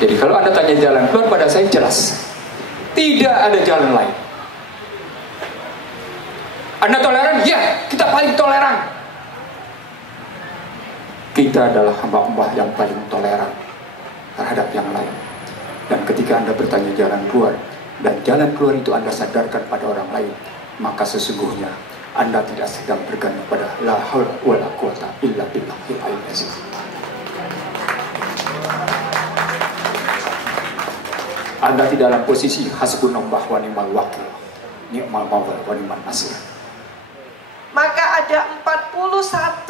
Jadi kalau Anda tanya jalan keluar, pada saya jelas, tidak ada jalan lain. Anda toleran? Ya, kita paling toleran. Kita adalah hamba-hamba yang paling toleran terhadap yang lain. Dan ketika Anda bertanya jalan keluar, dan jalan keluar itu Anda sadarkan pada orang lain, maka sesungguhnya Anda tidak sedang bergantung pada la haula wala quwata illa billahil aliyyil azim. Anda tidak dalam posisi hasbunallah wa ni'mal wakil, ni'mal maula wa ni'mal nasir. Maka ada 41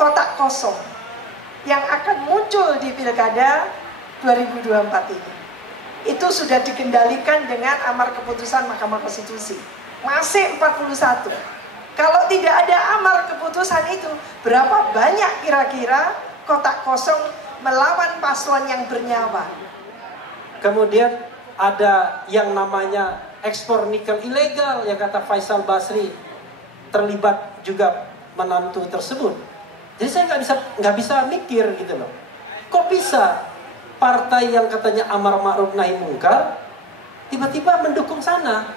kotak kosong yang akan muncul di Pilkada 2024 ini. Itu sudah dikendalikan dengan amar keputusan Mahkamah Konstitusi. Masih 41. Kalau tidak ada amar keputusan itu, berapa banyak kira-kira kotak kosong melawan paslon yang bernyawa? Kemudian ada yang namanya ekspor nikel ilegal yang kata Faisal Basri terlibat juga menantu tersebut. Jadi saya nggak bisa mikir gitu loh. Kok bisa partai yang katanya amar ma'ruf nahi mungkar tiba-tiba mendukung sana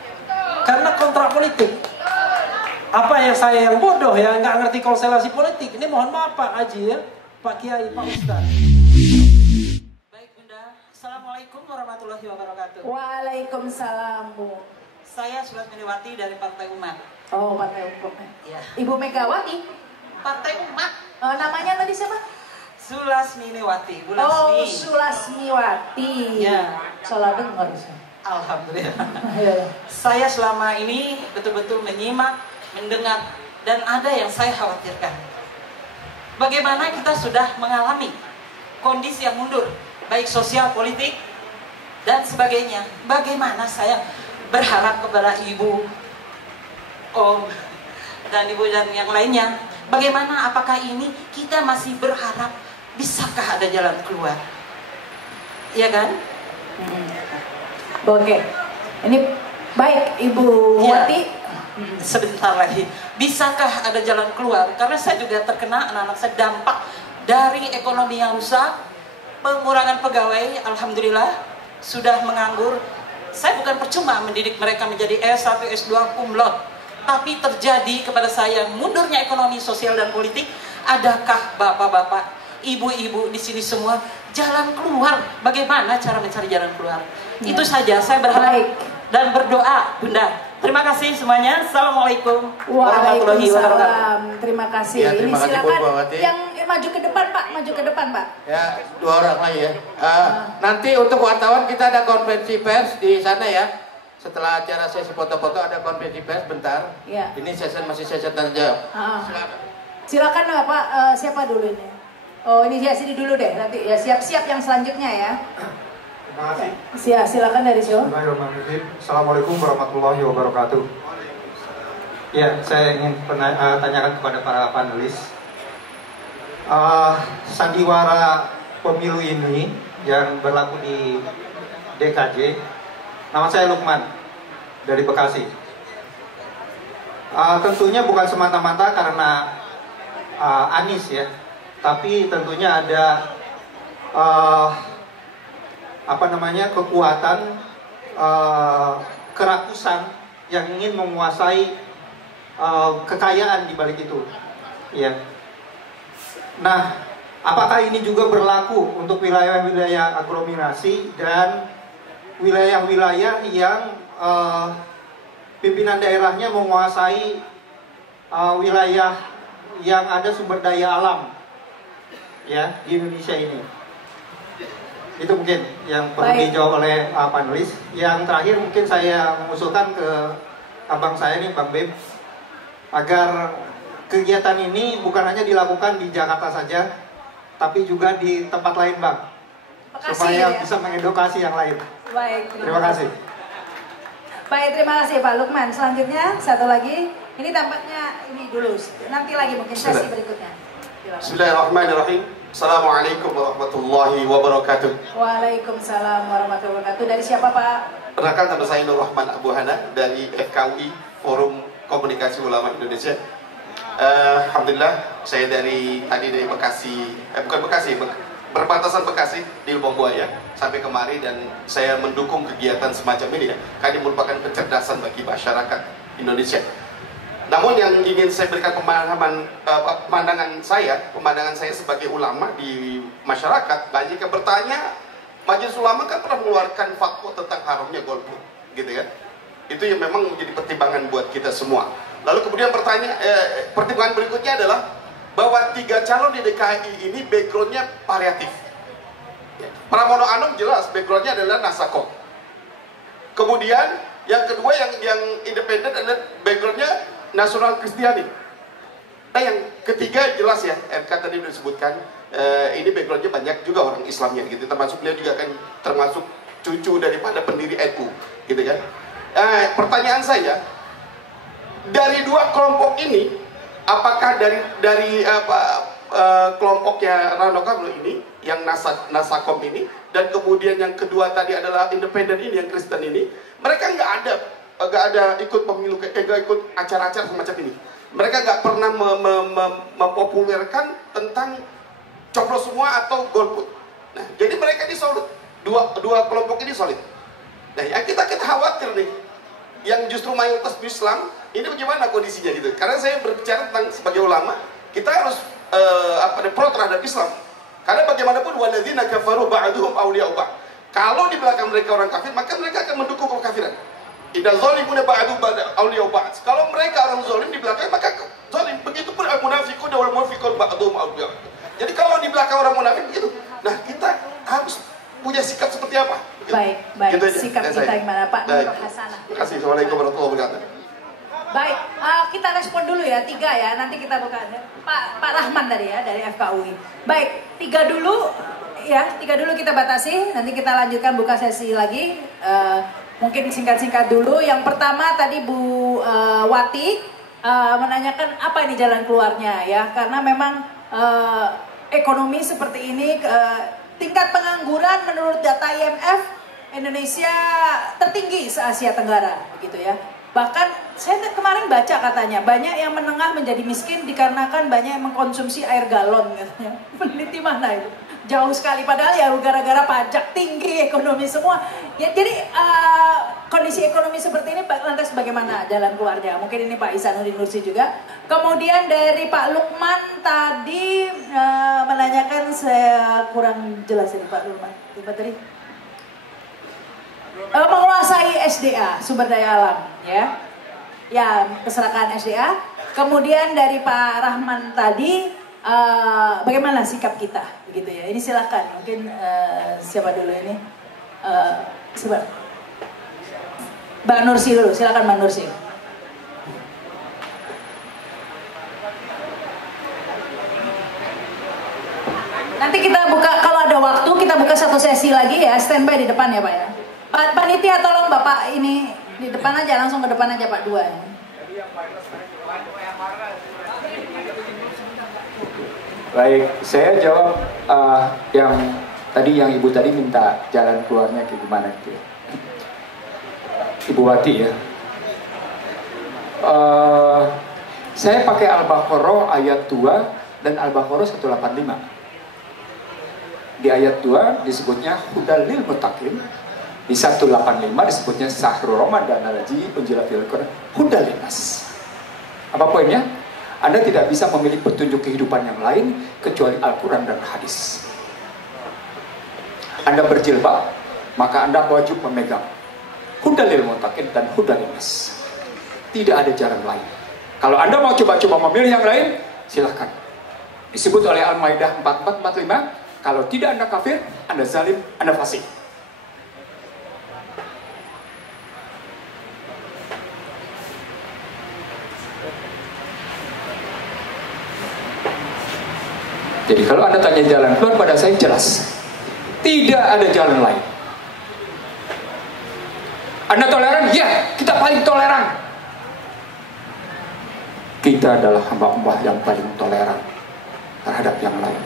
karena kontrak politik? Apa yang saya yang bodoh ya, nggak ngerti konstelasi politik? Ini mohon maaf Pak Haji ya, Pak Kiai, Pak Ustadz. Baik Bunda, Assalamualaikum warahmatullahi wabarakatuh. Waalaikumsalam Bu. Saya Sulasminiwati dari Partai Umat. Oh, Partai Umat. Ya. Ibu Megawati. Partai Umat. Namanya tadi siapa? Sulasminiwati. Bu Oh, Lasmi. Sulasmiwati. Ya. Salah dengar saya. Alhamdulillah. Ya. Saya selama ini betul-betul menyimak, mendengar, dan ada yang saya khawatirkan. Bagaimana kita sudah mengalami kondisi yang mundur, baik sosial, politik, dan sebagainya. Bagaimana saya berharap kepada Ibu, Om, dan Ibu dan yang lainnya. Bagaimana, apakah ini kita masih berharap bisakah ada jalan keluar? Iya kan? Oke. Ini baik Ibu Wati. Sebentar lagi, bisakah ada jalan keluar? Karena saya juga terkena, anak-anak saya dampak dari ekonomi yang rusak, pengurangan pegawai, alhamdulillah sudah menganggur. Saya bukan percuma mendidik mereka menjadi S1, S2, cum laude, tapi terjadi kepada saya mundurnya ekonomi, sosial, dan politik. Adakah bapak-bapak, ibu-ibu di sini semua jalan keluar? Bagaimana cara mencari jalan keluar? Ya. Itu saja saya berharap dan berdoa, Bunda. Terima kasih semuanya. Assalamualaikum warahmatullahi wabarakatuh. Terima kasih. Ya, terima kasih, silakan Bu Wati. yang maju ke depan Pak, maju ke depan Pak. Ya, 2 orang lagi ya. Nanti untuk wartawan kita ada konferensi pers di sana ya. Setelah acara sesi foto-foto ada konferensi pers bentar. Ya. Ini masih sesi tanya jawab. Silakan. Silakan Pak, siapa dulu ini? Oh ini ya, sini dulu deh. Nanti ya siap-siap yang selanjutnya ya. Terima kasih. Silakan dari Sio. Bismillahirrahmanirrahim. Assalamualaikum warahmatullahi wabarakatuh. Ya, saya ingin tanyakan kepada para panelis. Sandiwara pemilu ini yang berlaku di DKJ. Nama saya Lukman dari Bekasi. Tentunya bukan semata-mata karena Anies ya, tapi tentunya ada kekuatan kerakusan yang ingin menguasai kekayaan di balik itu. Ya. Nah, apakah ini juga berlaku untuk wilayah-wilayah aglomerasi dan wilayah-wilayah yang pimpinan daerahnya menguasai wilayah yang ada sumber daya alam ya di Indonesia ini? Itu mungkin yang perlu dijawab oleh panelis. Yang terakhir mungkin saya mengusulkan ke abang saya nih, Bang Beb, agar kegiatan ini bukan hanya dilakukan di Jakarta saja, tapi juga di tempat lain, Bang, supaya bisa mengedukasi yang lain. Baik, terima kasih. Baik, terima kasih Pak Lukman. Selanjutnya satu lagi, ini tampaknya ini dulu, nanti lagi mungkin sesi berikutnya. Bismillahirrahmanirrahim. Assalamualaikum warahmatullahi wabarakatuh. Waalaikumsalam warahmatullahi wabarakatuh. Dari siapa Pak? Perkenalkan, nama saya Nur Rahman Abu Hana dari FKUI, Forum Komunikasi Ulama Indonesia. Alhamdulillah, saya dari Bekasi, bukan Bekasi, Perbatasan Bekasi di Lubang Buaya sampai kemari, dan saya mendukung kegiatan semacam ini ya, karena ini merupakan kecerdasan bagi masyarakat Indonesia. Namun yang ingin saya berikan pemandangan saya sebagai ulama di masyarakat, banyak yang bertanya, Majelis Ulama kan pernah mengeluarkan fatwa tentang haramnya golput, gitu kan? Itu yang memang menjadi pertimbangan buat kita semua. Lalu kemudian pertimbangan berikutnya adalah bahwa 3 calon di DKI ini backgroundnya variatif. Pramono Anung jelas backgroundnya adalah Nasakok. Kemudian yang kedua yang independen adalah backgroundnya Nasional Kristiani. Nah yang ketiga jelas ya, MK tadi sudah disebutkan, ini backgroundnya banyak juga orang Islamnya gitu, termasuk beliau juga kan termasuk cucu daripada pendiri NU, gitu kan. Pertanyaan saya, dari 2 kelompok ini, apakah dari kelompoknya Rano Karno ini, yang Nasakom ini, dan kemudian yang kedua tadi adalah independen ini, yang Kristen ini, mereka nggak ada ikut pemilu, nggak ikut acara-acara semacam ini. Mereka nggak pernah mempopulerkan tentang coblos semua atau golput. Nah, jadi mereka ini solid, dua kelompok ini solid. Nah, yang kita khawatir nih, yang justru mayoritas Islam ini bagaimana kondisinya gitu. Karena saya berbicara tentang sebagai ulama, kita harus pro terhadap Islam. Karena bagaimanapun walladzina kafaru ba'duhum awliya'u ba'd. Kalau di belakang mereka orang kafir, maka mereka akan mendukung kekafiran. Idza zalimuna ba'du awliya'u ba'd. Kalau mereka orang zalim di belakang, maka zalim. Begitupun al-munafiqun wal munafiqun ba'duhum awliya'u ba'd. Jadi kalau di belakang orang munafik begitu. Nah, kita harus punya sikap seperti apa? Baik. Gitu Sikap kita gimana Pak Nur Hasanah? Terima kasih. Assalamualaikum warahmatullahi wabarakatuh. Baik, kita respon dulu ya, 3 ya, nanti kita buka. Pak Rahman tadi ya, dari FKUI. Baik, 3 dulu ya, 3 dulu kita batasi, nanti kita lanjutkan buka sesi lagi. Mungkin singkat-singkat dulu. Yang pertama tadi Bu Wati menanyakan apa ini jalan keluarnya ya, karena memang ekonomi seperti ini, tingkat pengangguran menurut data IMF Indonesia tertinggi se-Asia Tenggara, begitu ya. Bahkan saya kemarin baca katanya banyak yang menengah menjadi miskin dikarenakan banyak yang mengkonsumsi air galon katanya. Peneliti mana itu? Jauh sekali, padahal ya gara-gara pajak tinggi, ekonomi semua. Ya, jadi kondisi ekonomi seperti ini lantas bagaimana jalan keluarnya? Mungkin ini Pak Ihsanuddin Nursi juga. Kemudian dari Pak Lukman tadi menanyakan, saya kurang jelas ini Pak Lukman. Tadi menguasai SDA, sumber daya alam ya. Ya, keserakahan SDA. Kemudian dari Pak Rahman tadi bagaimana sikap kita begitu ya. Ini silakan, mungkin siapa dulu ini? Siapa? Mbak Nursi dulu, silakan Mbak Nursi. Nanti kita buka, kalau ada waktu kita buka 1 sesi lagi ya, standby di depan ya Pak ya. Pak Panitia tolong Bapak ini di depan aja, langsung ke depan aja Pak 2. Baik, saya jawab yang tadi, yang Ibu tadi minta jalan keluarnya kayak gimana gitu. Ibu Wati ya. Saya pakai Al-Baqarah ayat 2 dan Al-Baqarah 185. Di ayat 2 disebutnya hudal lil muttaqin. Di 185 disebutnya Syahrul Ramadan al-Ladzi unzila fil Qur'an hudal linnas. Apa poinnya? Anda tidak bisa memilih petunjuk kehidupan yang lain kecuali Al-Quran dan hadis. Anda berjilbab, maka Anda wajib memegang hudal lil muttaqin dan hudal linnas. Tidak ada jalan lain. Kalau Anda mau coba-coba memilih yang lain, silahkan. Disebut oleh Al-Maidah 4445, kalau tidak Anda kafir, Anda zalim, Anda fasik. Jadi kalau Anda tanya jalan keluar pada saya, jelas tidak ada jalan lain. Anda toleran? Ya, kita paling toleran. Kita adalah hamba-hamba yang paling toleran terhadap yang lain.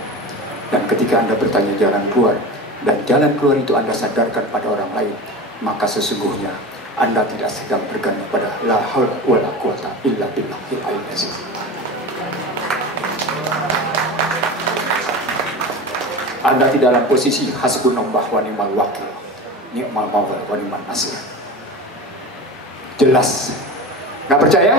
Dan ketika Anda bertanya jalan keluar, dan jalan keluar itu Anda sadarkan pada orang lain, maka sesungguhnya Anda tidak sedang bergantung pada la haula wala quwata illa billahil aliyyil azim. Anda tidak dalam posisi hasbunallah wa ni'mal wakil, ni'mal maula wa ni'mal nasir. Jelas. Nggak percaya?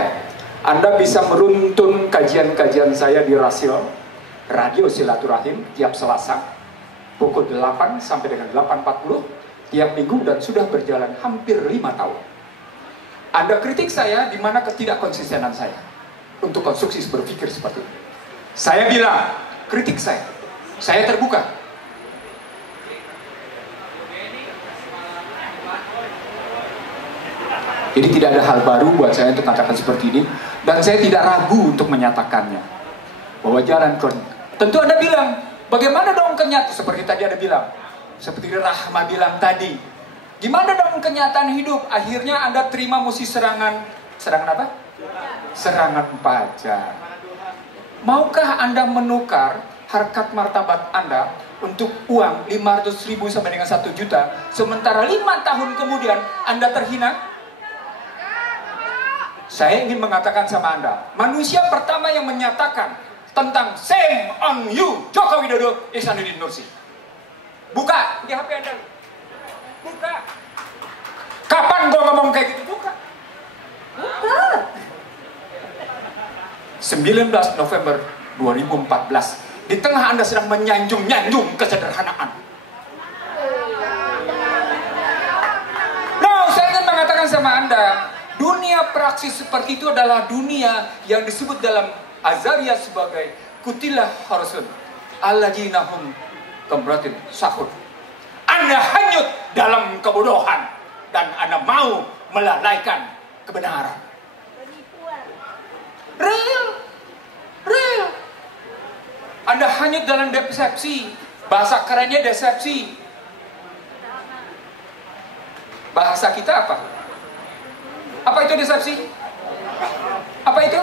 Anda bisa meruntun kajian-kajian saya di Radio Silaturahim tiap Selasa pukul 8 sampai dengan 8.40 tiap minggu, dan sudah berjalan hampir 5 tahun. Anda kritik saya di mana ketidakkonsistenan saya untuk konstruksi berpikir seperti ini. Saya bilang, kritik saya terbuka. Jadi tidak ada hal baru buat saya untuk katakan seperti ini, dan saya tidak ragu untuk menyatakannya. Bahwa jalan tentu Anda bilang, bagaimana dong kenyataan, seperti tadi Anda bilang, seperti Rahma bilang tadi, gimana dong kenyataan hidup? Akhirnya Anda terima mesti serangan apa? Serangan pajak. Maukah Anda menukar harkat martabat Anda untuk uang 500.000 sampai dengan 1 juta, sementara 5 tahun kemudian Anda terhina? Saya ingin mengatakan sama Anda, manusia pertama yang menyatakan tentang shame on you, Joko Widodo, Ihsanuddin Nursi. Buka di HP Anda. Buka. Kapan gua ngomong kayak gitu? Buka. Buka. 19 November 2014, di tengah Anda sedang menyanjung-nyanjung kesederhanaan. No, saya ingin mengatakan sama Anda, dunia praksis seperti itu adalah dunia yang disebut dalam Azaria sebagai kutilah harasun alladzina-hum kamratin sahur. Anda hanyut dalam kebodohan dan Anda mau melalaikan kebenaran. Real. Anda hanyut dalam decepsi. Bahasa kerennya decepsi. Bahasa kita apa? Apa itu decepsi? Apa itu?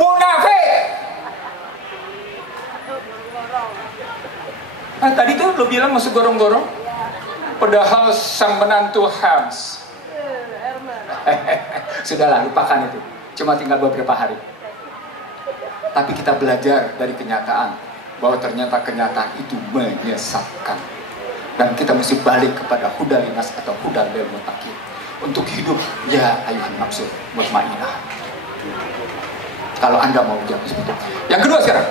Munafik. Nah, tadi tuh lo bilang masuk gorong-gorong, padahal sang menantu Hams. Sudahlah, lupakan itu. Cuma tinggal beberapa hari. Tapi kita belajar dari kenyataan bahwa ternyata kenyataan itu menyesatkan, dan kita mesti balik kepada hudal linas atau hudal lil muttaqin untuk hidup ya ayuhan nafsu mutmainnah. Kalau Anda mau jawab seperti itu. Yang kedua sekarang,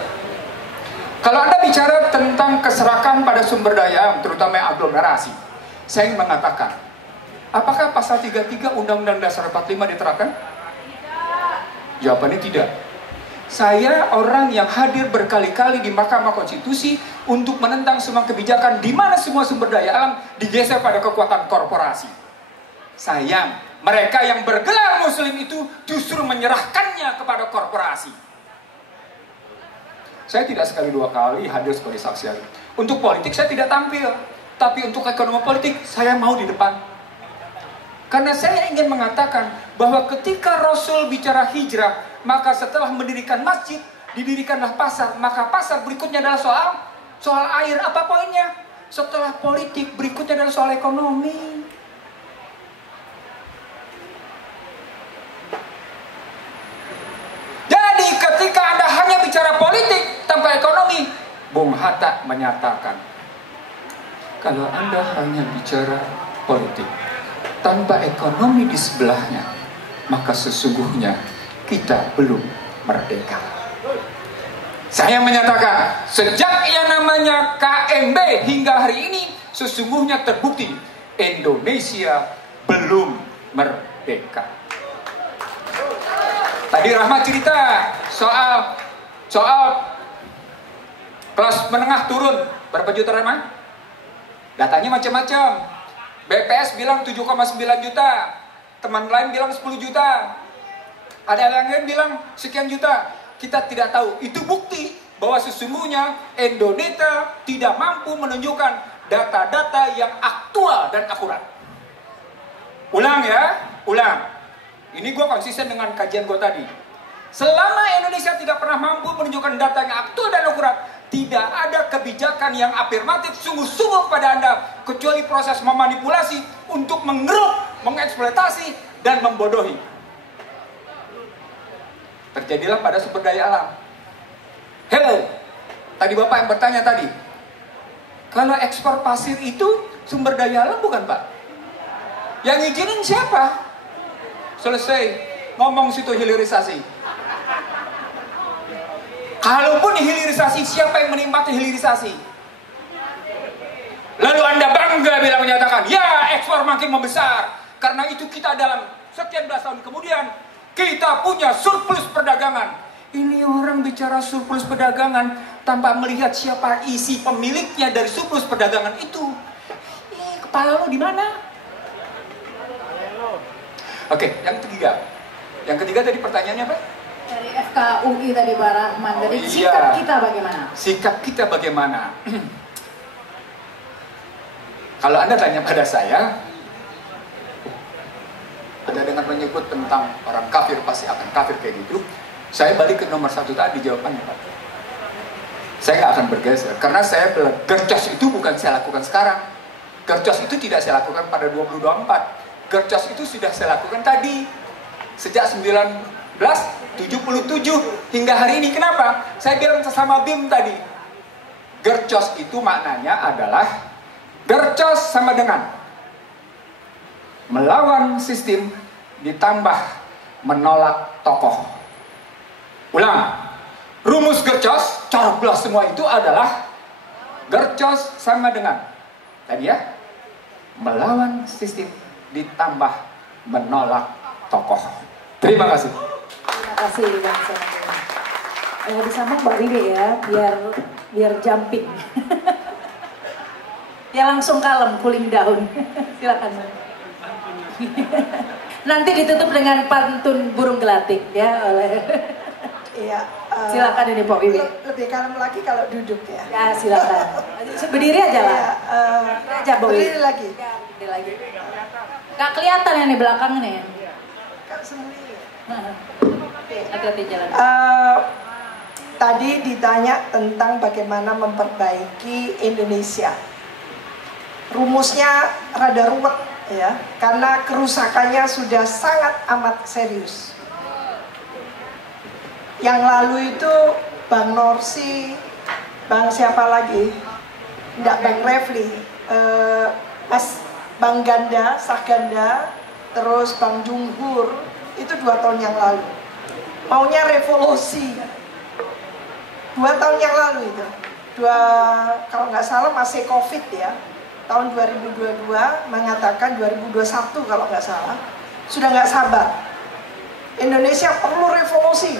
kalau Anda bicara tentang keserakahan pada sumber daya, terutama aglomerasi, saya ingin mengatakan, apakah pasal 33 Undang-Undang Dasar 45 diterapkan? Jawabannya tidak. Saya orang yang hadir berkali-kali di Mahkamah Konstitusi untuk menentang semua kebijakan di mana semua sumber daya alam digeser pada kekuatan korporasi. Sayang, mereka yang bergelar muslim itu justru menyerahkannya kepada korporasi. Saya tidak sekali dua kali hadir sebagai saksi. Untuk politik saya tidak tampil, tapi untuk ekonomi politik saya mau di depan. Karena saya ingin mengatakan bahwa ketika Rasul bicara hijrah, maka setelah mendirikan masjid, didirikanlah pasar. Maka pasar berikutnya adalah soal air. Apa poinnya? Setelah politik, berikutnya adalah soal ekonomi. Jadi ketika Anda hanya bicara politik tanpa ekonomi, Bung Hatta menyatakan, kalau Anda hanya bicara politik tanpa ekonomi di sebelahnya, maka sesungguhnya kita belum merdeka. Saya menyatakan, sejak yang namanya KMB hingga hari ini, sesungguhnya terbukti Indonesia belum merdeka. Tadi Rahmat cerita soal kelas menengah turun berapa juta, Rahmat? Datanya macam-macam. BPS bilang 7,9 juta, teman lain bilang 10 juta, ada yang lain bilang sekian juta. Kita tidak tahu. Itu bukti bahwa sesungguhnya Indonesia tidak mampu menunjukkan data-data yang aktual dan akurat. Ulang ya, ulang. Ini gue konsisten dengan kajian gue tadi. Selama Indonesia tidak pernah mampu menunjukkan data yang aktual dan akurat, tidak ada kebijakan yang afirmatif sungguh-sungguh pada Anda, kecuali proses memanipulasi untuk mengeruk, mengeksploitasi, dan membodohi. Terjadilah pada sumber daya alam. Hello, tadi Bapak yang bertanya tadi, Kalau ekspor pasir itu sumber daya alam bukan Pak? Yang izinin siapa? Selesai ngomong situ hilirisasi. Kalaupun hilirisasi, siapa yang menikmati hilirisasi? Lalu Anda bangga bila menyatakan, ya ekspor makin membesar. Karena itu kita dalam sekian belas tahun kemudian, kita punya surplus perdagangan. Ini orang bicara surplus perdagangan tanpa melihat siapa isi pemiliknya dari surplus perdagangan itu. Kepala lo di mana? Oke, yang ketiga. Yang ketiga tadi pertanyaannya apa? Dari FKUI tadi Pak Rahman. Dari sikap kita bagaimana? Sikap kita bagaimana? Kalau Anda tanya pada saya, Anda dengan menyebut tentang orang kafir pasti akan kafir kayak gitu, saya balik ke nomor satu tadi jawabannya Pak. Saya nggak akan bergeser, karena saya bilang gercos itu bukan saya lakukan sekarang. Gercos itu tidak saya lakukan pada 2024. Gercos itu sudah saya lakukan tadi sejak 1977 hingga hari ini. Kenapa? Saya bilang sesama BIM tadi, gercos itu maknanya adalah gercos sama dengan melawan sistem ditambah menolak tokoh. Ulang, rumus gercos coblos semua itu adalah gercos sama dengan tadi ya, melawan sistem ditambah menolak tokoh. Terima kasih. Terima kasih Bang Seno. Disambung Mbak Wiwi ya, biar jumping. Ya langsung kalem, cooling down. Silakan. Nanti ditutup dengan pantun burung gelatik ya oleh. Iya. Silakan ini Pak Wiwi. Lebih kalem lagi kalau duduk ya. Ya silakan. Berdiri aja lah. Ya, berdiri lagi. Ya, berdiri lagi. Gak kelihatan yang di belakang nih. Kan sendiri. Hati-hati jalan. Tadi ditanya tentang bagaimana memperbaiki Indonesia. Rumusnya rada ruwet ya, karena kerusakannya sudah sangat amat serius. Yang lalu itu Bang Norsi, Bang siapa lagi? Enggak, Bang Refli, Bang Ganda, Sah Ganda, terus Bang Junggur, itu 2 tahun yang lalu. Maunya revolusi. 2 tahun yang lalu itu. Kalau nggak salah masih COVID ya. Tahun 2022 mengatakan 2021 kalau nggak salah. Sudah nggak sabar. Indonesia perlu revolusi.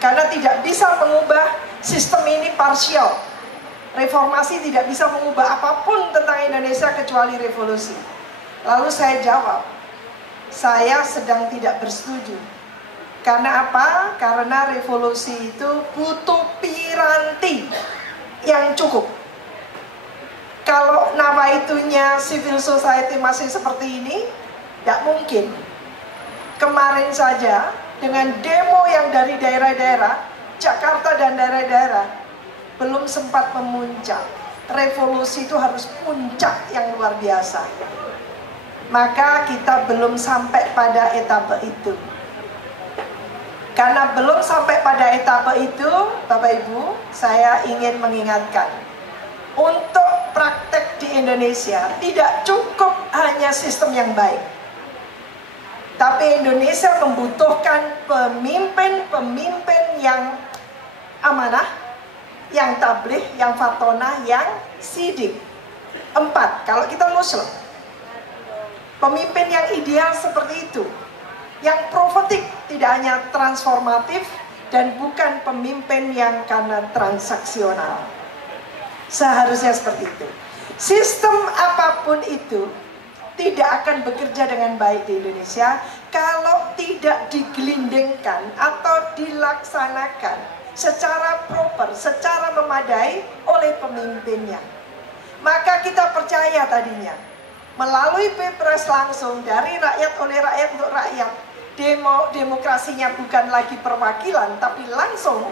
Karena tidak bisa mengubah sistem ini parsial. Reformasi tidak bisa mengubah apapun tentang Indonesia kecuali revolusi. Lalu saya jawab, saya sedang tidak bersetuju. Karena apa? Karena revolusi itu butuh piranti yang cukup. Kalau nama itunya civil society masih seperti ini, tidak mungkin. Kemarin saja dengan demo yang dari daerah-daerah, Jakarta dan daerah-daerah, belum sempat memuncak. Revolusi itu harus puncak yang luar biasa. Maka kita belum sampai pada etape itu. Karena belum sampai pada etape itu, Bapak Ibu, saya ingin mengingatkan. Untuk praktek di Indonesia, tidak cukup hanya sistem yang baik. Tapi Indonesia membutuhkan pemimpin-pemimpin yang amanah, yang tabligh, yang fatonah, yang sidik. 4, kalau kita Muslim. Pemimpin yang ideal seperti itu. Yang profetik, tidak hanya transformatif, dan bukan pemimpin yang karena transaksional. Seharusnya seperti itu. Sistem apapun itu tidak akan bekerja dengan baik di Indonesia kalau tidak digelindingkan atau dilaksanakan secara proper, secara memadai oleh pemimpinnya. Maka kita percaya tadinya, melalui Pilpres langsung dari rakyat oleh rakyat untuk rakyat, demokrasinya bukan lagi perwakilan tapi langsung,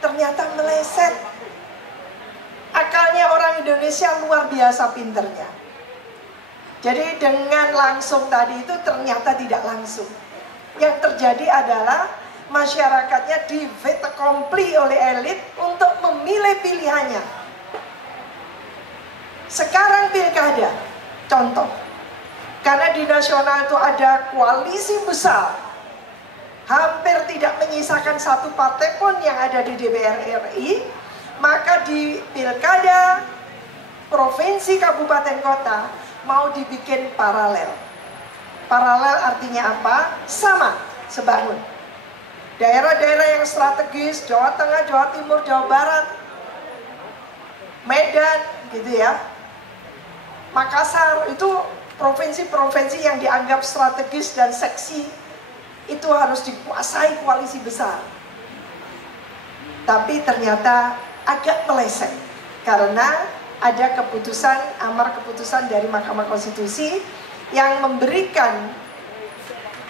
ternyata meleset. Akalnya orang Indonesia luar biasa pinternya. Jadi dengan langsung tadi itu ternyata tidak langsung. Yang terjadi adalah masyarakatnya di fait accompli oleh elit untuk memilih pilihannya. Sekarang pilkada, contoh, karena di nasional itu ada koalisi besar, hampir tidak menyisakan satu partai pun yang ada di DPR RI, maka di pilkada provinsi, kabupaten, kota mau dibikin paralel. Paralel artinya apa? Sama, sebangun. Daerah-daerah yang strategis, Jawa Tengah, Jawa Timur, Jawa Barat, Medan, gitu ya, Makassar, itu provinsi-provinsi yang dianggap strategis dan seksi, itu harus dikuasai koalisi besar. Tapi ternyata agak meleset karena ada keputusan, amar keputusan dari Mahkamah Konstitusi yang memberikan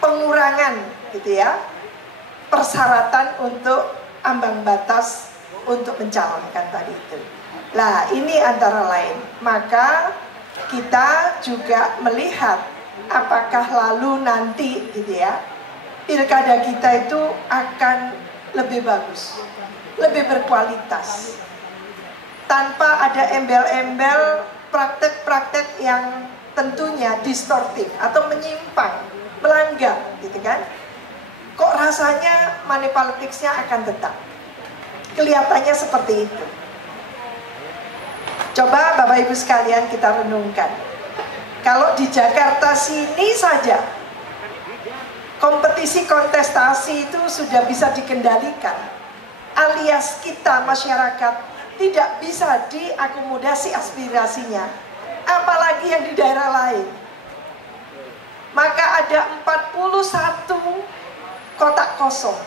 pengurangan, gitu ya, persyaratan untuk ambang batas untuk mencalonkan tadi itu. Nah, ini antara lain. Maka kita juga melihat apakah lalu nanti, gitu ya, pilkada kita itu akan lebih bagus, lebih berkualitas, tanpa ada embel-embel praktek-praktek yang tentunya distortif atau menyimpang, melanggar, gitu kan? Kok rasanya money politics-nya akan tetap? Kelihatannya seperti itu. Coba Bapak Ibu sekalian kita renungkan. Kalau di Jakarta sini saja kompetisi kontestasi itu sudah bisa dikendalikan, alias kita masyarakat tidak bisa diakomodasi aspirasinya, apalagi yang di daerah lain. Maka ada 41 kotak kosong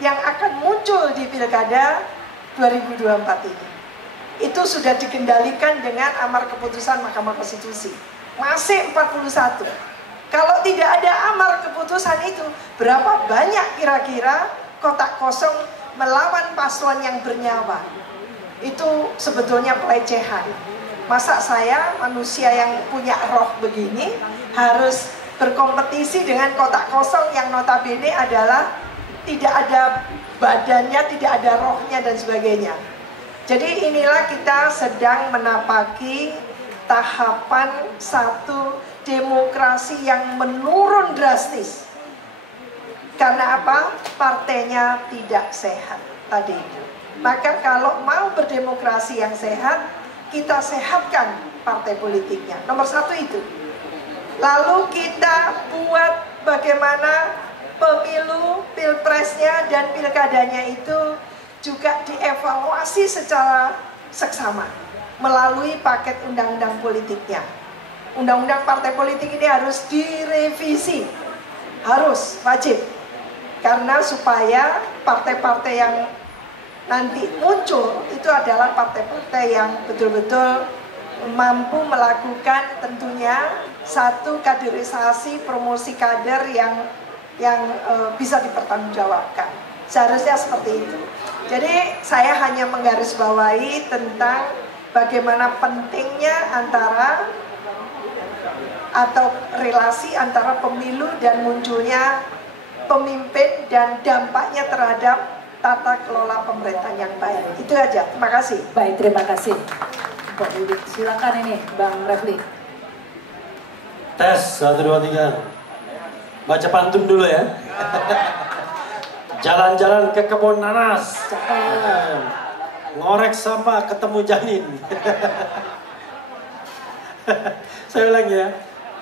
yang akan muncul di pilkada 2024 ini. Itu sudah dikendalikan dengan amar keputusan Mahkamah Konstitusi. Masih 41. Kalau tidak ada amar keputusan itu, berapa banyak kira-kira kotak kosong melawan paslon yang bernyawa? Itu sebetulnya pelecehan. Masa saya, manusia yang punya roh begini, harus berkompetisi dengan kotak kosong yang notabene adalah tidak ada badannya, tidak ada rohnya dan sebagainya. Jadi inilah kita sedang menapaki tahapan satu demokrasi yang menurun drastis. Karena apa? Partainya tidak sehat tadi itu. Maka kalau mau berdemokrasi yang sehat, kita sehatkan partai politiknya. Nomor satu itu. Lalu kita buat bagaimana pemilu, pilpresnya dan pilkadanya itu juga dievaluasi secara seksama melalui paket undang-undang politiknya. Undang-undang partai politik ini harus direvisi, harus wajib, karena supaya partai-partai yang nanti muncul itu adalah partai-partai yang betul-betul mampu melakukan tentunya satu kaderisasi, promosi kader yang bisa dipertanggungjawabkan. Seharusnya seperti itu. Jadi saya hanya menggarisbawahi tentang bagaimana pentingnya antara atau relasi antara pemilu dan munculnya pemimpin dan dampaknya terhadap tata kelola pemerintahan yang baik. Itu aja. Terima kasih. Baik, terima kasih. Mbak Budi, silakan ini Bang Refli. Tes 1, 2, 3. Baca pantun dulu ya. Jalan-jalan ke kebun nanas, ngorek sampah ketemu janin. Saya ulang ya,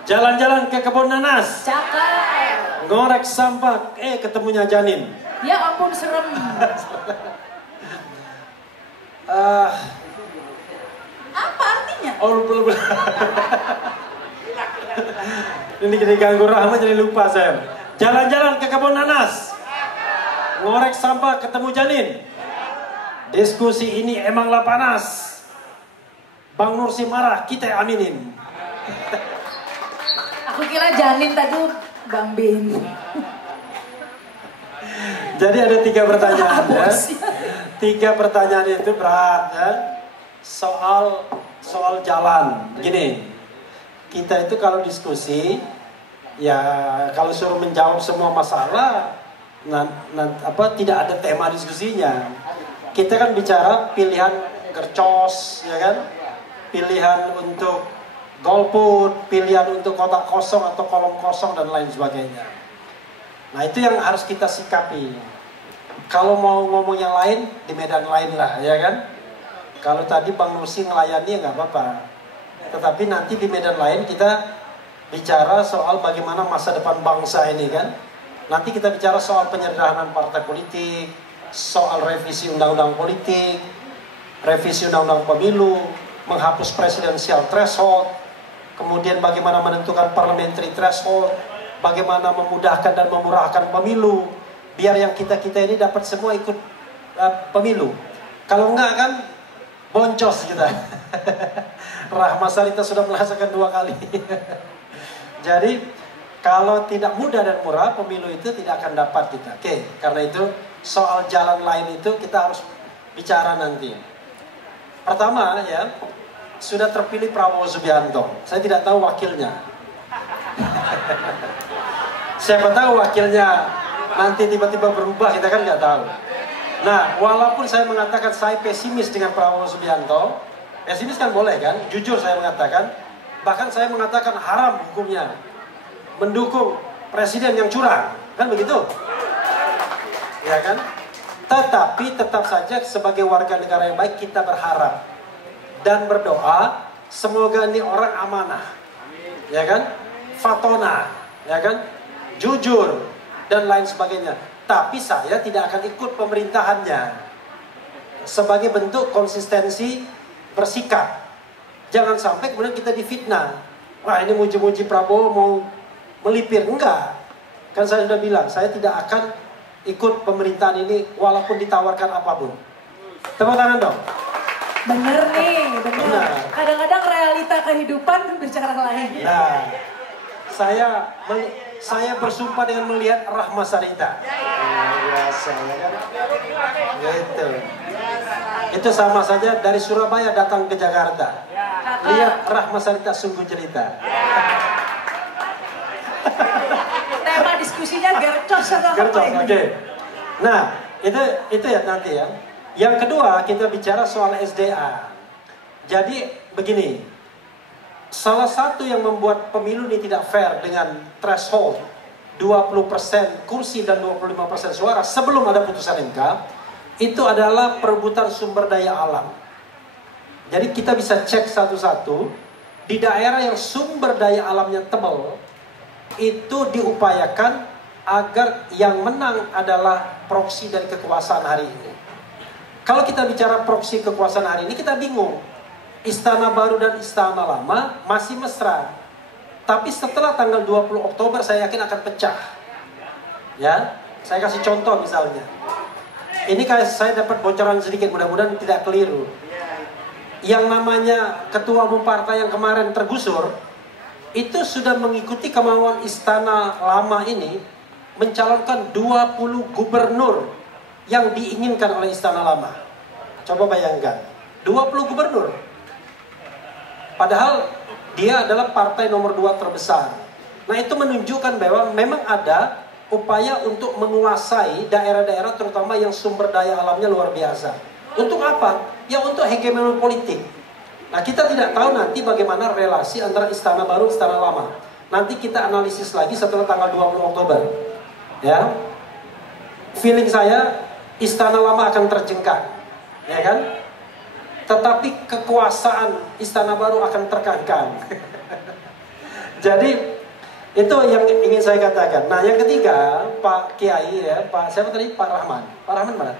jalan-jalan ke kebun nanas, ngorek sampah, ketemunya janin. Ya ampun, serem. Apa artinya? Oh lupa. Ini diganggu Rahma jadi lupa saya. Jalan-jalan ke kebun nanas, ngorek sampah ketemu janin. Diskusi ini emanglah panas. Bang Nursi marah, kita aminin. Aku kira janin tadi Bang Bin. Jadi ada 3 pertanyaan ya. 3 pertanyaan itu berat ya. Soal jalan. Gini, kita itu kalau diskusi, ya kalau suruh menjawab semua masalah, tidak ada tema diskusinya. Kita kan bicara pilihan gercos, ya kan? pilihan untuk golput, pilihan untuk kotak kosong atau kolom kosong dan lain sebagainya. Nah itu yang harus kita sikapi. Kalau mau ngomong yang lain, di medan lain lah, ya kan? Kalau tadi Bang Nusi melayani ya nggak apa-apa. Tetapi nanti di medan lain kita bicara soal bagaimana masa depan bangsa ini kan. Nanti kita bicara soal penyederhanaan partai politik, soal revisi undang-undang politik, revisi undang-undang pemilu, menghapus presidensial threshold, kemudian bagaimana menentukan parliamentary threshold, bagaimana memudahkan dan memurahkan pemilu, biar yang kita-kita ini dapat semua ikut pemilu. Kalau enggak kan boncos kita. Rahma Sarita sudah merasakan 2 kali. Jadi kalau tidak mudah dan murah, pemilu itu tidak akan dapat kita. Oke, karena itu soal jalan lain itu kita harus bicara nanti. Pertama ya, sudah terpilih Prabowo Subianto. Saya tidak tahu wakilnya. Siapa tahu wakilnya nanti tiba-tiba berubah, kita kan nggak tahu. Nah, walaupun saya mengatakan saya pesimis dengan Prabowo Subianto, pesimis kan boleh kan? Jujur saya mengatakan, bahkan saya mengatakan haram hukumnya mendukung presiden yang curang, kan begitu? Ya kan? Tetapi tetap saja sebagai warga negara yang baik kita berharap dan berdoa semoga ini orang amanah, ya kan? Fatona, ya kan? Jujur dan lain sebagainya. Tapi saya tidak akan ikut pemerintahannya sebagai bentuk konsistensi bersikap. Jangan sampai kemudian kita difitnah. Wah ini muji-muji Prabowo mau melipir. Enggak. Kan saya sudah bilang, saya tidak akan ikut pemerintahan ini walaupun ditawarkan apapun. Tepuk tangan dong. Bener nih, bener. Kadang-kadang realita kehidupan bicara lain. Nah, saya bersumpah dengan melihat Rahma Sarita. Biasa, ya kan? Gitu. Itu sama saja dari Surabaya datang ke Jakarta. Lihat Rahma Sarita sungguh cerita. Tema diskusinya gercos atau apa Gercos, ini? oke. Nah, itu ya nanti ya. Yang kedua kita bicara soal SDA. Jadi begini, salah satu yang membuat pemilu ini tidak fair dengan threshold 20% kursi dan 25% suara sebelum ada putusan MK, itu adalah perebutan sumber daya alam. Jadi kita bisa cek satu-satu, di daerah yang sumber daya alamnya tebal, itu diupayakan agar yang menang adalah proksi dari kekuasaan hari ini. Kalau kita bicara proksi kekuasaan hari ini, kita bingung. Istana Baru dan Istana Lama masih mesra. Tapi setelah tanggal 20 Oktober saya yakin akan pecah. Ya, saya kasih contoh misalnya. Ini kayak saya dapat bocoran sedikit, mudah-mudahan tidak keliru. Yang namanya ketua umum partai yang kemarin tergusur, itu sudah mengikuti kemauan Istana Lama ini mencalonkan 20 gubernur yang diinginkan oleh Istana Lama. Coba bayangkan, 20 gubernur. Padahal dia adalah partai nomor 2 terbesar. Nah itu menunjukkan bahwa memang ada upaya untuk menguasai daerah-daerah terutama yang sumber daya alamnya luar biasa. Untuk apa? Ya untuk hegemoni politik. Nah kita tidak tahu nanti bagaimana relasi antara Istana Baru dan Istana Lama. Nanti kita analisis lagi setelah tanggal 20 Oktober. Ya, feeling saya Istana Lama akan terjengkak, ya kan? Tetapi kekuasaan Istana Baru akan terkangkang. Jadi itu yang ingin saya katakan. Nah yang ketiga Pak Kiai ya, Pak siapa tadi? Pak Rahman. Pak Rahman mana?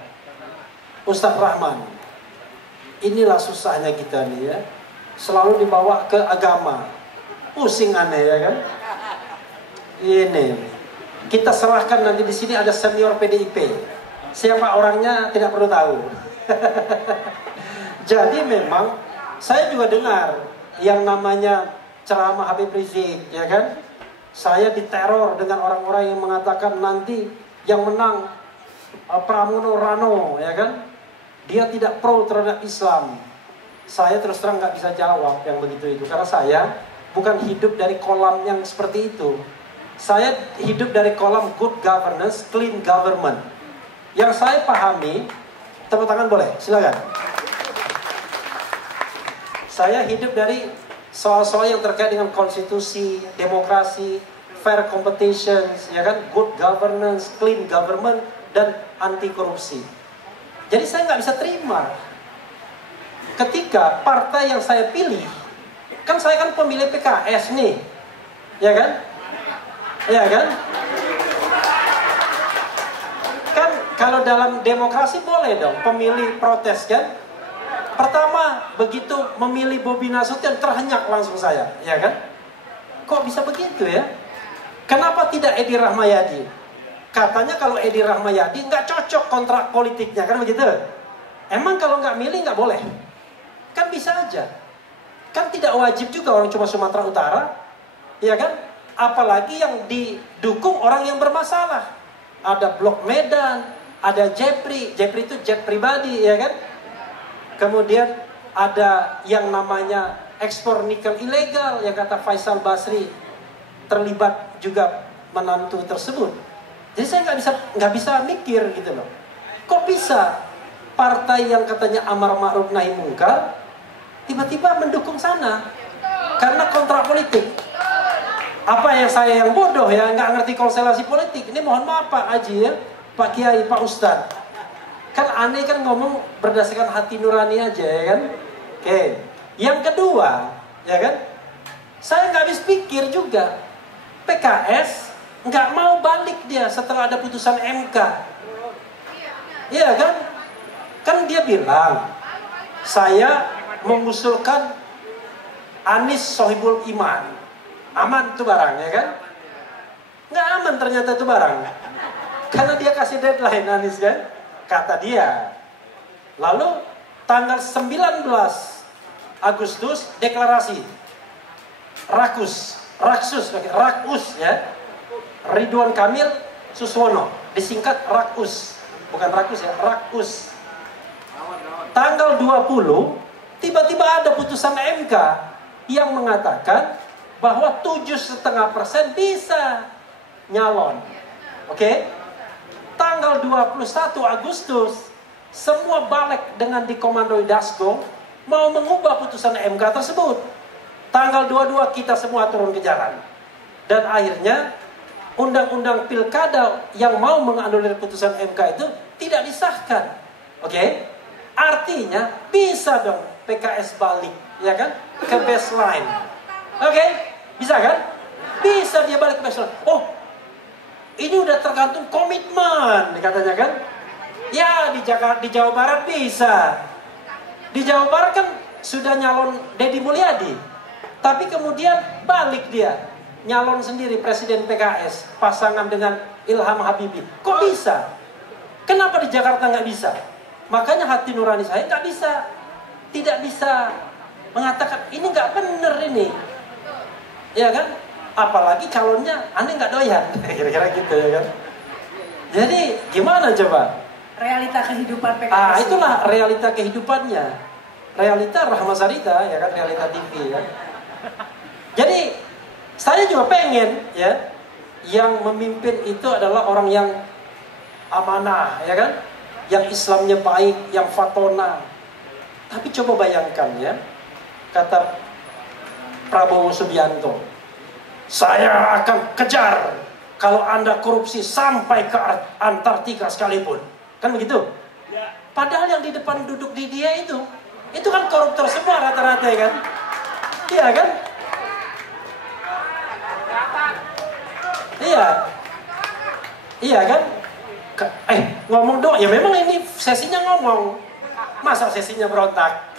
Ustadz Rahman. Inilah susahnya kita nih ya. Selalu dibawa ke agama. Pusing aneh ya kan? Ini. Kita serahkan nanti di sini ada senior PDIP. Siapa orangnya tidak perlu tahu. Jadi memang saya juga dengar yang namanya ceramah Habib Rizik, ya kan? Saya diteror dengan orang-orang yang mengatakan nanti yang menang Pramono Rano, ya kan? Dia tidak pro terhadap Islam. Saya terus terang nggak bisa jawab yang begitu itu, karena saya bukan hidup dari kolam yang seperti itu. Saya hidup dari kolam good governance, clean government. Yang saya pahami, tepuk tangan boleh, silakan. saya hidup dari soal-soal yang terkait dengan konstitusi, demokrasi, fair competition, ya kan, good governance, clean government, dan anti korupsi. Jadi saya nggak bisa terima ketika partai yang saya pilih, kan saya kan pemilih PKS nih, ya kan, ya kan. Kan kalau dalam demokrasi boleh dong pemilih protes kan. Pertama begitu memilih Bobi Nasution terhenyak langsung saya, ya kan. Kok bisa begitu ya? Kenapa tidak Edi Rahmayadi? Katanya kalau Edi Rahmayadi nggak cocok kontrak politiknya, kan begitu. Emang kalau nggak milih nggak boleh? Kan bisa aja. Kan tidak wajib juga orang cuma Sumatera Utara, ya kan. Apalagi yang didukung orang yang bermasalah. Ada Blok Medan, ada Jepri itu jet pribadi, ya kan. Kemudian ada yang namanya ekspor nikel ilegal yang kata Faisal Basri terlibat juga menantu tersebut. Jadi saya nggak bisa mikir gitu loh. Kok bisa partai yang katanya amar ma'ruf nahi mungkar tiba-tiba mendukung sana karena kontrak politik? Apa yang saya yang bodoh ya, nggak ngerti konstelasi politik? Ini mohon maaf Pak Haji ya, Pak Kiai, Pak Ustadz. Kan aneh kan ngomong berdasarkan hati nurani aja ya kan. Oke. Yang kedua, ya kan, saya nggak habis pikir juga. PKS nggak mau balik dia setelah ada putusan MK. Iya kan? Kan dia bilang, saya mengusulkan Anies Sohibul Iman. Aman tuh barang, ya kan? Nggak aman ternyata tuh barang. Karena dia kasih deadline Anies kan? Kata dia. Lalu tanggal 19 Agustus deklarasi. Rakus ya. Ridwan Kamil Suswono. Disingkat Rakus. Bukan Rakus ya, Rakus. Tanggal 20 tiba-tiba ada putusan MK yang mengatakan bahwa 7,5% bisa nyalon. Oke? Tanggal 21 Agustus semua balik dengan dikomandoi Dasko mau mengubah putusan MK tersebut. Tanggal 22 kita semua turun ke jalan. Dan akhirnya undang-undang pilkada yang mau menganulir putusan MK itu tidak disahkan. Oke? Artinya bisa dong PKS balik, ya kan? Ke baseline. Oke, bisa kan? Bisa dia balik ke baseline. Oh, ini udah tergantung komitmen, katanya kan? Ya, di Jawa Barat bisa. Di Jawa Barat kan sudah nyalon Deddy Mulyadi. Tapi kemudian balik dia. Nyalon sendiri presiden PKS. Pasangan dengan Ilham Habibie. Kok bisa? Kenapa di Jakarta nggak bisa? Makanya hati nurani saya nggak bisa. Tidak bisa mengatakan, ini nggak bener ini. Ya kan? Apalagi calonnya aneh nggak doyan. Kira-kira gitu ya kan? Jadi gimana coba? Realita kehidupan PKS. Itulah realita kehidupannya. Realita Rahma Sarita, ya kan, realita TV ya. Jadi saya juga pengen ya, yang memimpin itu adalah orang yang amanah, ya kan, yang Islamnya baik, yang fatona. Tapi coba bayangkan ya, kata Prabowo Subianto, saya akan kejar kalau Anda korupsi sampai ke Antartika sekalipun. Kan begitu? Padahal yang di depan duduk di dia itu kan koruptor semua rata-rata ya kan? Iya kan? Iya kan? Ngomong doang, ya memang ini sesinya ngomong. Masa sesinya berontak?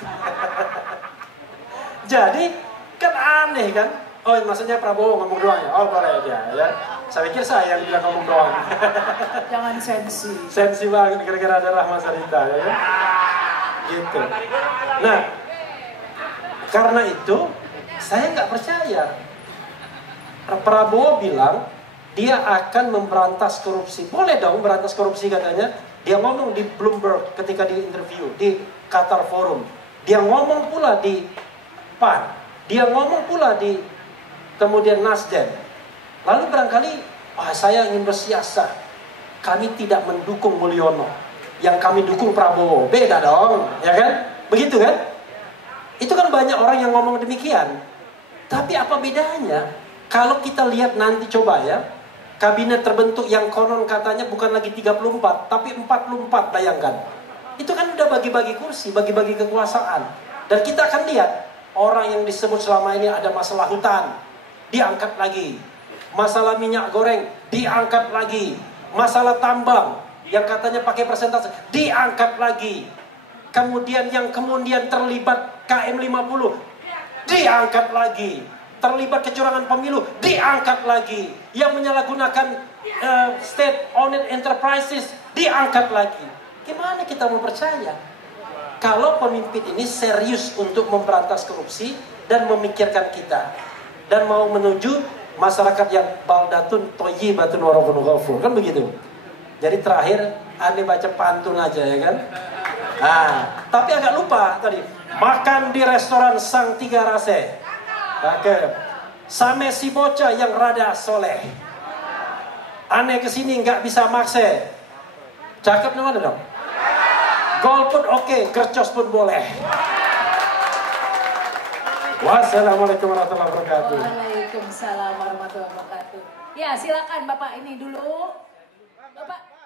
Jadi kan aneh kan? Oh, maksudnya Prabowo ngomong doang ya? Oh, boleh aja ya. Saya pikir saya yang bilang ngomong doang. Jangan sensi. Sensi banget gara-gara ada Rahma Sarita ya kan? Gitu. Nah, karena itu saya nggak percaya. Prabowo bilang dia akan memberantas korupsi. Boleh dong berantas korupsi katanya. Dia ngomong di Bloomberg ketika di interview di Qatar Forum. Dia ngomong pula di PAN. Dia ngomong pula di kemudian Nasdem. Lalu barangkali saya ingin bersiasat. Kami tidak mendukung Mulyono. Yang kami dukung Prabowo. Beda dong, ya kan? Begitu kan? Itu kan Memang banyak orang yang ngomong demikian. Tapi apa bedanya kalau kita lihat nanti coba ya, kabinet terbentuk yang konon katanya bukan lagi 34, tapi 44, bayangkan. Itu kan udah bagi-bagi kursi, bagi-bagi kekuasaan. Dan kita akan lihat, orang yang disebut selama ini ada masalah hutan, diangkat lagi. Masalah minyak goreng, diangkat lagi. Masalah tambang, yang katanya pakai persentase, diangkat lagi. Kemudian yang kemudian terlibat KM50, diangkat lagi. Terlibat kecurangan pemilu, diangkat lagi. Yang menyalahgunakan state owned enterprises, diangkat lagi. Gimana kita mau percaya kalau pemimpin ini serius untuk memberantas korupsi dan memikirkan kita dan mau menuju masyarakat yang baldatun thayyibatun wa rabbun ghafur, kan begitu. Jadi terakhir aneh baca pantun aja ya kan. Nah, tapi agak lupa tadi, makan di restoran Sang Tiga Rase. Oke. Same si bocah yang rada soleh. Aneh kesini nggak bisa makse. Cakep mana dong? Gol pun oke, gercos pun boleh. Wassalamualaikum warahmatullahi wabarakatuh. Waalaikumsalam warahmatullahi wabarakatuh. Ya silakan Bapak ini dulu. Bapak.